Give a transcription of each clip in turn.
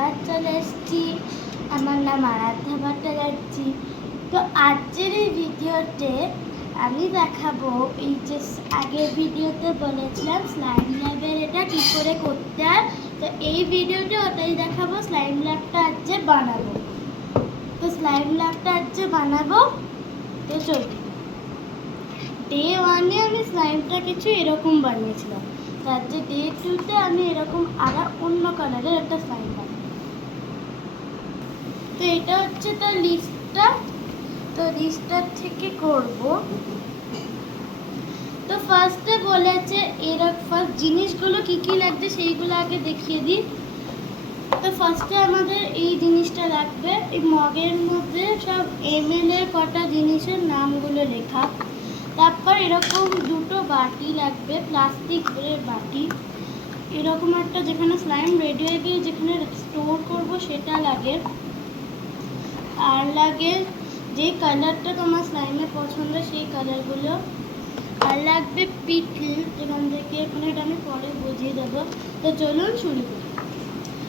আবার চলে এসেছি। আমার নাম আরাধ্যা ভট্টাচার্য। তো আজকের এই ভিডিওতে আমি দেখাবো, এই যে আগের ভিডিওতে বলেছিলাম স্লাইম ল্যাবের এটা কী করে করতে হয়, তো এই ভিডিওতে ওটাই দেখাবো। স্লাইম ল্যাবটা আজকে বানাবো। তো স্লাইম ল্যাবটা আজকে বানাবো। তো চলুন। ডে 1-এ আমি স্লাইমটা কিছু এরকম বানিয়েছিলাম, তার যে ডে 2-তে আমি এরকম আরো অন্য কালারের একটা স্লাইম বানাবো। তো এটা হচ্ছে তার লিস্টটা। তো লিস্টটার থেকে করব। তো ফার্স্টে বলেছে ফার্স্ট জিনিসগুলো কি কি লাগবে সেইগুলো আগে দেখিয়ে দিই। তো ফার্স্টে আমাদের এই জিনিসটা লাগবে, এই মগের মধ্যে সব ml এর কটা জিনিসের নামগুলো লেখা। তারপর এরকম দুটো বাটি লাগবে, প্লাস্টিকের বাটি। এরকম একটা যেখানে স্লাইম রেডি হয়ে গিয়ে যেখানে স্টোর করব সেটা লাগে। আর লাগে যে কালারটা তোমার স্লাইমে পছন্দ সেই কালারগুলো। আর লাগবে পিকল, যেখান থেকে এটা আমি পরে বুঝিয়ে দেবো। তো চলুন শুরু করি।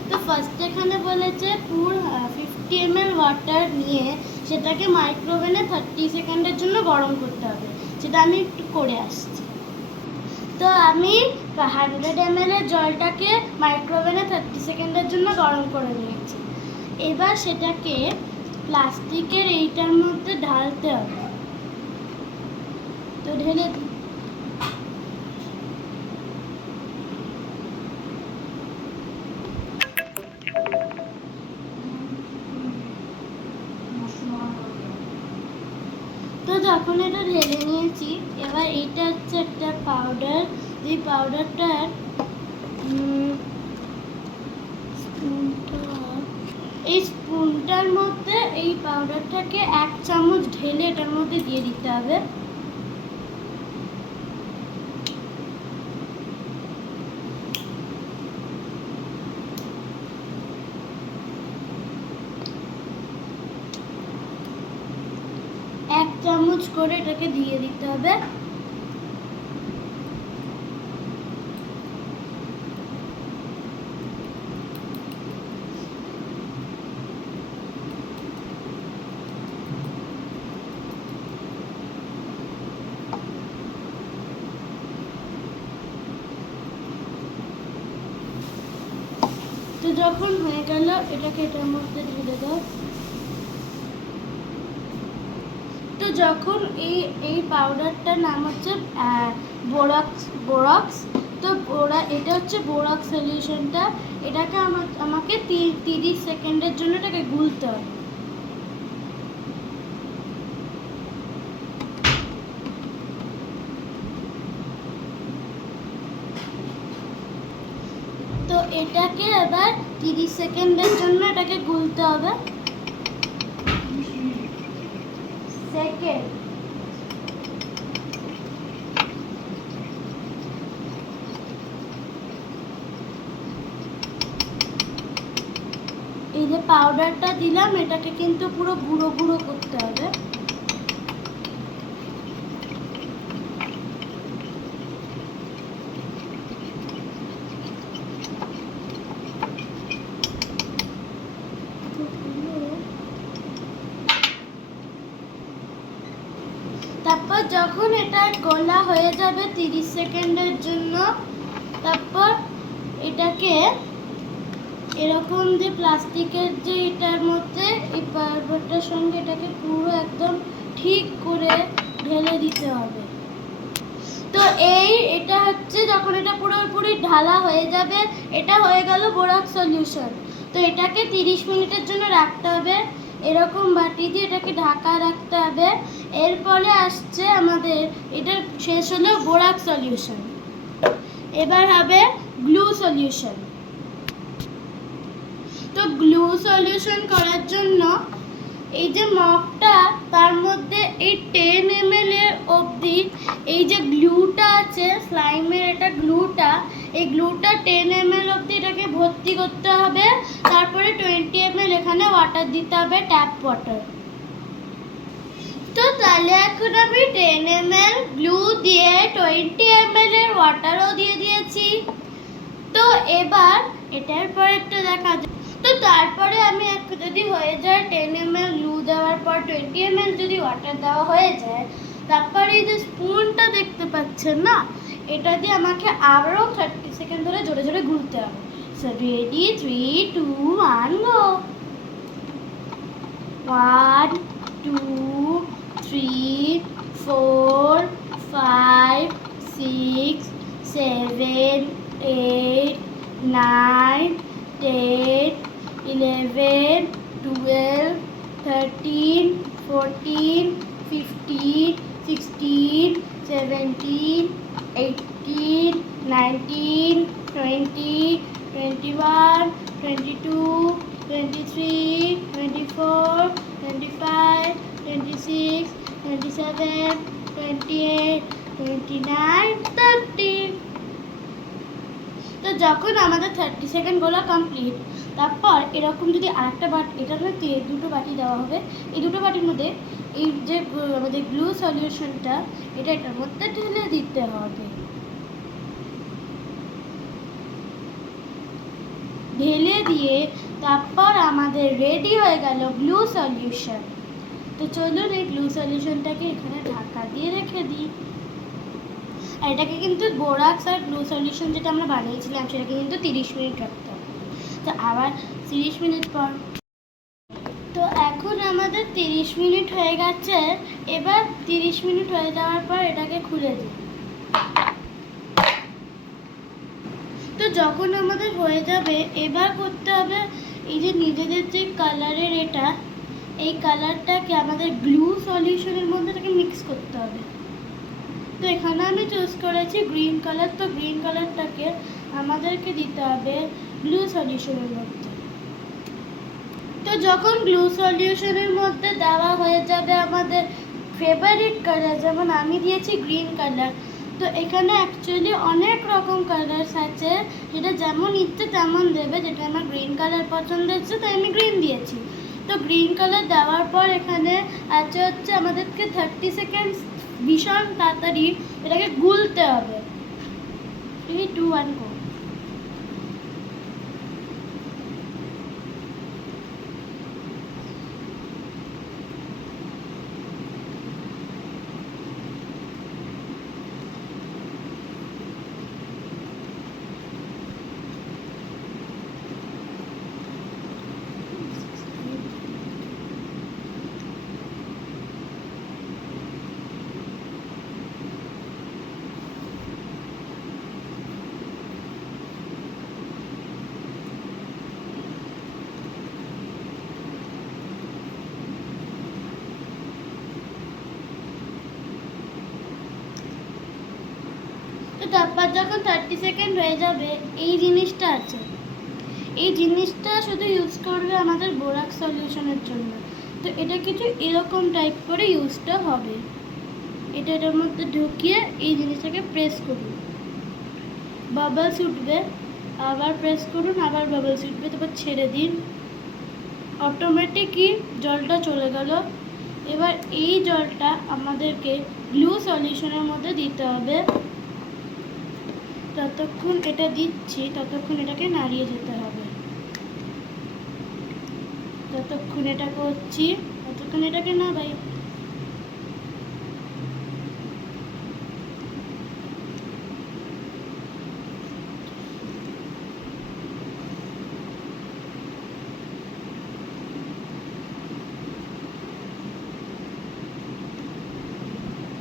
তো ফার্স্ট এখানে বলেছে পুরো 50 ml ওয়াটার নিয়ে সেটাকে মাইক্রোওভেনে 30 সেকেন্ডের জন্য গরম করতে হবে। সেটা আমি একটু করে আসছি। তো আমি 100 ml এর জলটাকে মাইক্রোওভেনে 30 সেকেন্ডের জন্য গরম করে নিয়েছি। এবার সেটাকে প্লাস্টিকের এইটার মধ্যে ঢালতে হবে। তো ঢেলে তো যখন এটা ঢেলে নিয়েছি, এবার এটা হচ্ছে একটা পাউডার। যে পাউডারটার এই স্পুনটার মধ্যে এই পাউডারটাকে 1 চামচ ঢেলে এটার মধ্যে দিয়ে দিতে হবে। এক চামচ করে এটাকে দিয়ে দিতে হবে। তো যখন হয়ে গেল এটাকে এটার মধ্যে ঢেলে দাও। তো যখন এই পাউডারটার নাম হচ্ছে বোরক্স। তো এটা হচ্ছে বোরক্স সলিউশনটা। এটাকে আমাকে 30 সেকেন্ডের জন্য এটাকে গুলতে হবে। তো এটাকে এবার 30 সেকেন্ডের জন্য এটাকে গুলতে হবে। সেকেন্ড। এই যে পাউডারটা দিলাম, এটাকে কিন্তু পুরো গুঁড়ো গুঁড়ো করতে হবে। তারপর যখন এটা গোলা হয়ে যাবে 30 সেকেন্ডের জন্য, তারপর এটাকে এরকম যে প্লাস্টিকের যে এটার মধ্যে এই পাউডারটার সঙ্গে এটাকে পুরো একদম ঠিক করে ঢেলে দিতে হবে। তো এটা হচ্ছে যখন এটা পুরোপুরি ঢালা হয়ে যাবে, এটা হয়ে গেল বোরক্স সলিউশন। তো এটাকে 30 মিনিটের জন্য রাখতে হবে। এরকম বাটি দিয়ে এটাকে ঢাকা রাখতে হবে। এরপরে আসছে আমাদের এটা শেষ হলো বোরক্স সলিউশন। এবার হবে গ্লু সলিউশন। তো গ্লু সলিউশন করার জন্য এই যে মগটা, তার মধ্যে এই 10 ml এর অবধি এই যে গ্লুটা আছে স্লাইমের, এটা গ্লুটা, এই গ্লুটা 10 ml অবধি এটাকে ভর্তি করতে হবে। তারপরে 20 ml এখানে ওয়াটার দিতে হবে, ট্যাপ ওয়াটার। তো তাহলে এখন আমি 10 ml গ্লু দিয়ে 20 ml এর ওয়াটারও দিয়ে দিয়েছি। তো এবার এটার পর একটা দেখা যায়। তো তারপরে আমি যদি হয়ে যায় 10 ml গ্লু দেওয়ার পর 20 ml যদি ওয়াটার দেওয়া হয়ে যায়, তারপরে এই যে স্পুনটা দেখতে পাচ্ছেন না, এটা দিয়ে আমাকে আরও 30 সেকেন্ড ধরে জোরে জোরে ঘুরতে হবে। সো রেডি, 3, 2, 1 গো। 1, 2, 3, 4, 5, 6, 7, 8, 9, 10, 11, 12, 13, 14, 15, 16, 17, 18, 19, 20, 21, 22, 23, 24, 25, 26, 27, 28, 29, 30. তো যখন আমাদের 30 সেকেন্ডগুলো কমপ্লিট, তারপর এরকম যদি আরেকটা বাটি, এটার মধ্যে দুটো বাটি দেওয়া হবে, এই দুটো বাটির মধ্যে এই যে আমাদের গ্লু সলিউশনটা, এটার মধ্যে ঢেলে দিতে হবে। ঢেলে দিয়ে তারপর আমাদের রেডি হয়ে গেল গ্লু সলিউশন। তো চলুন এই গ্লু সলিউশনটাকে এখানে ঢাকা দিয়ে রেখে দিই। আর এটাকে কিন্তু বোরাক্স আর গ্লু সলিউশন যেটা আমরা বানিয়েছিলাম সেটাকে কিন্তু 30 মিনিট রাখতে হবে। তো আবার 30 মিনিট পর, তো এখন আমাদের 30 মিনিট হয়ে গেছে। এবার 30 মিনিট হয়ে যাওয়ার পর এটাকে খুলে দিই। তো যখন আমাদের হয়ে যাবে, এবার করতে হবে এই যে নিজেদের যে কালারের এটা, এই কালারটাকে আমাদের গ্লু সলিউশনের মধ্যে তাকে মিক্স করতে হবে। তো এখানে আমি চুজ করেছি গ্রিন কালার। তো গ্রিন কালারটাকে আমাদেরকে দিতে হবে গ্লু সলিউশনের মধ্যে। তো যখন গ্লু সলিউশনের মধ্যে দেওয়া হয়ে যাবে আমাদের ফেভারিট কালার, যেমন আমি দিয়েছি গ্রিন কালার। তো এখানে অ্যাকচুয়ালি অনেক রকম কালার্স আছে, যেটা যেমন ইচ্ছে তেমন দেবে। যেটা আমার গ্রিন কালার পছন্দ হচ্ছে তাই আমি গ্রিন দিয়েছি। তো গ্রিন কালার দেওয়ার পর এখানে আছে হচ্ছে আমাদেরকে 30 সেকেন্ড ভীষণ তাড়াতাড়ি এটাকে গুলতে হবে। 3, 2, 1 গো। তো তারপর যখন 30 সেকেন্ড হয়ে যাবে, এই জিনিসটা আছে, এই জিনিসটা শুধু ইউজ করবে আমাদের বোরাক্স সলিউশনের জন্য। তো এটা কিছু এরকম টাইপ করে ইউজটা হবে। এটার মধ্যে ঢুকিয়ে এই জিনিসটাকে প্রেস করুন, বাবলস উঠবে, আবার প্রেস করুন, আবার বাবলস উঠবে, তারপর ছেড়ে দিন, অটোমেটিকই জলটা চলে গেল। এবার এই জলটা আমাদেরকে গ্লু সলিউশনের মধ্যে দিতে হবে। যতক্ষণ এটা দিচ্ছি ততক্ষণ এটাকে নাড়িয়ে যেতে হবে। যতক্ষণ এটা করছি ততক্ষণ এটাকে নাড়াই।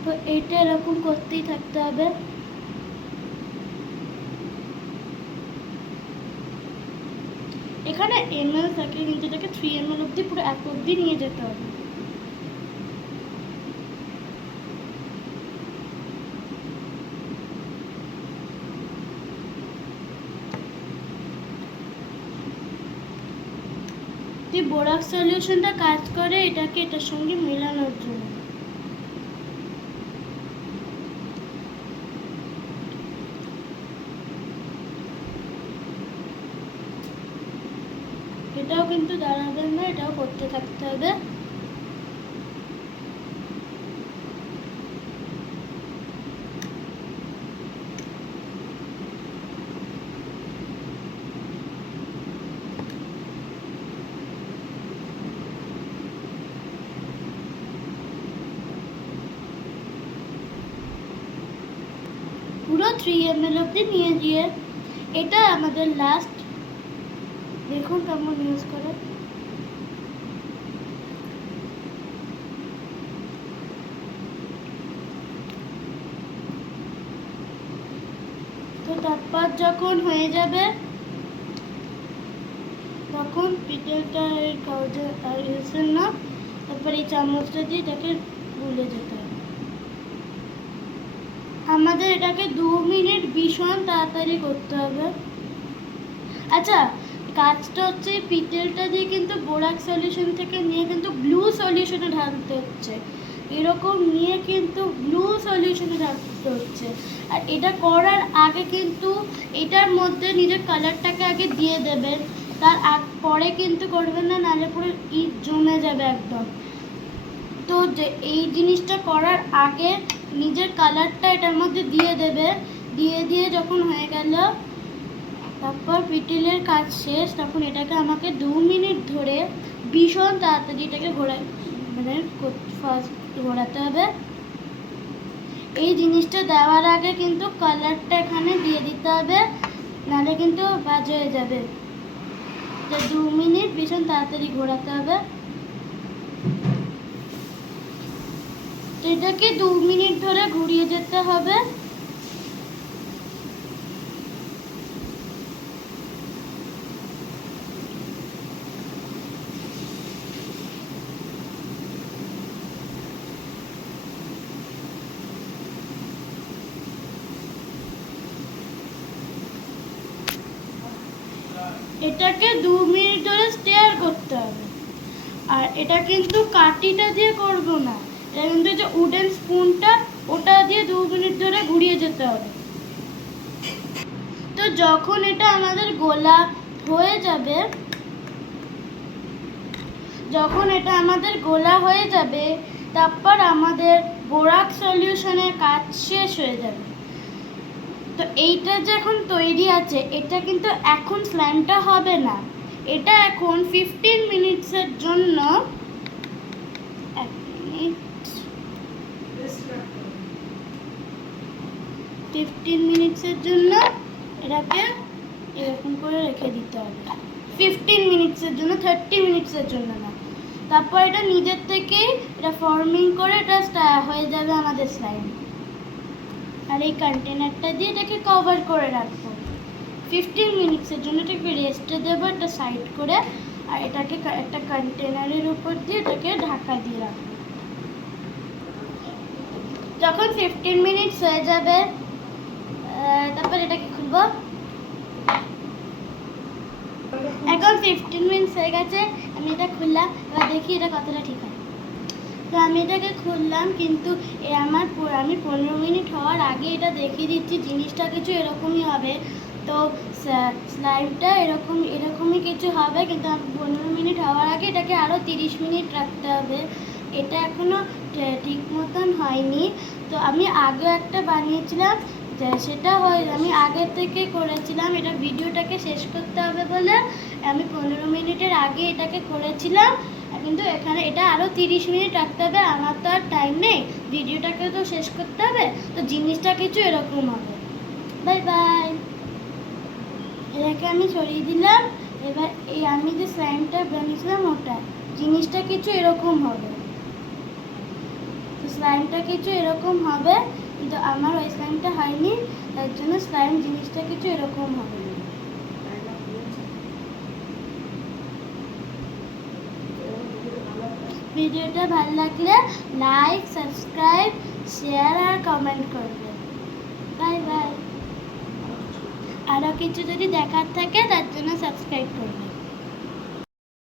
তো এইটা এরকম করতেই থাকতে হবে। এখানে ml থাকে, কিন্তু এটাকে 3 ml অবধি, পুরো 1 অবধি নিয়ে যেতে হবে। এই বোরাক্স সলিউশনটা কাজ করে এটাকে এটার সঙ্গে মেলানোর জন্য। এটাও কিন্তু দাঁড়াবে না, এটাও করতে থাকতে হবে। তো 3 ml অবধি নিয়ে গিয়ে এটা আমাদের লাস্ট। দেখুন কেমন ইউজ করে। তো তারপর যখন হয়ে যাবে তখন পিটেলটা আর ইউজের না, তারপর এই চামচটা দিয়ে এটাকে গুলে যেতে হবে। আমাদের এটাকে 2 মিনিট ভীষণ তাড়াতাড়ি করতে হবে। আচ্ছা, কাজটা হচ্ছে পিটেলটা দিয়ে কিন্তু বোরাক্স সলিউশন থেকে নিয়ে কিন্তু ব্লু সলিউশনে ঢালতে হচ্ছে, এরকম নিয়ে কিন্তু ব্লু সলিউশনে ঢালতে হচ্ছে। আর এটা করার আগে কিন্তু এটার মধ্যে নিজের কালারটাকে আগে দিয়ে দেবেন, তার পরে কিন্তু করবেন না, নাহলে পুরো ইট জমে যাবে একদম। তো যে এই জিনিসটা করার আগে নিজের কালারটা এটার মধ্যে দিয়ে দেবে, দিয়ে যখন হয়ে গেল তারপর পিটেলের কাজ শেষ, তখন এটাকে আমাকে 2 মিনিট ধরে ভীষণ তাড়াতাড়ি এটাকে ফার্স্ট ঘোরাতে হবে। এই জিনিসটা দেওয়ার আগে কিন্তু কালারটা এখানে দিয়ে দিতে হবে, নাহলে কিন্তু বাজে হয়ে যাবে। 2 মিনিট ভীষণ তাড়াতাড়ি ঘোরাতে হবে। এটাকে 2 মিনিট ধরে ঘুরিয়ে যেতে হবে। এটাকে 2 মিনিট ধরে স্টেয়ার করতে হবে। আর এটা কিন্তু কাঠিটা দিয়ে করব না, এটা কিন্তু যে উডেন স্পুনটা ওটা দিয়ে 2 মিনিট ধরে ঘুরিয়ে যেতে হবে। তো যখন এটা আমাদের গোলা হয়ে যাবে, তারপর আমাদের বোরাক্স সলিউশনের কাজ শেষ হয়ে যাবে। তো এইটা যে এখন তৈরি আছে, এটা কিন্তু এখন স্লাইমটা হবে না, এটা এখন 15 মিনিটসের জন্য 15 মিনিটসের জন্য এটাকে এরকম করে রেখে দিতে হবে। 15 মিনিটসের জন্য, 30 মিনিটসের জন্য না। তারপর এটা নিজের থেকেই এটা ফর্মিং করে এটা হয়ে যাবে আমাদের স্লাইম। আর এই কন্টেনারটা দিয়ে এটাকে কভার করে রাখবো 15 মিনিটসের জন্য। এটাকে রেস্টে দেবো একটা সাইড করে, আর এটাকে একটা কন্টেনারের উপর দিয়ে এটাকে ঢাকা দিয়ে রাখবো। যখন 15 মিনিটস হয়ে যাবে তারপর এটাকে খুলবো। এখন 15 মিনিটস হয়ে গেছে, আমি এটা খুললাম, এবার দেখি এটা কতটা ঠিক হয়। তো আমি এটাকে খুললাম, কিন্তু আমি 15 মিনিট হওয়ার আগে এটা দেখিয়ে দিচ্ছি জিনিসটা কিছু এরকমই হবে। তো স্লাইমটা এরকমই কিছু হবে, কিন্তু 15 মিনিট হওয়ার আগে এটাকে আরও 30 মিনিট রাখতে হবে। এটা এখনও ঠিক মতন হয়নি। তো আমি আগে একটা বানিয়েছিলাম, সেটা আমি আগে থেকে করেছিলাম, এটা ভিডিওটাকে শেষ করতে হবে বলে আমি 15 মিনিটের আগে এটাকে করেছিলাম, কিন্তু এখানে এটা আরও 30 মিনিট রাখতে হবে। আমার তো আর টাইম নেই, ভিডিওটাকে তো শেষ করতে হবে। তো জিনিসটা কিছু এরকম হবে। Bye bye. এটাকে আমি সরিয়ে দিলাম। এবার এই আমি যে স্লাইমটা বানিয়েছিলাম ওটা জিনিসটা কিছু এরকম হবে। তো স্লাইমটা কিছু এরকম হবে, কিন্তু আমার ওই স্লাইমটা হয়নি, তার জন্য স্লাইম জিনিসটা কিছু এরকম হবে। ভিডিওটা ভালো লাগলে লাইক, সাবস্ক্রাইব, শেয়ার আর কমেন্ট করবেন। Bye bye. আরও কিছু যদি দেখার থাকে তার জন্য সাবস্ক্রাইব করবেন।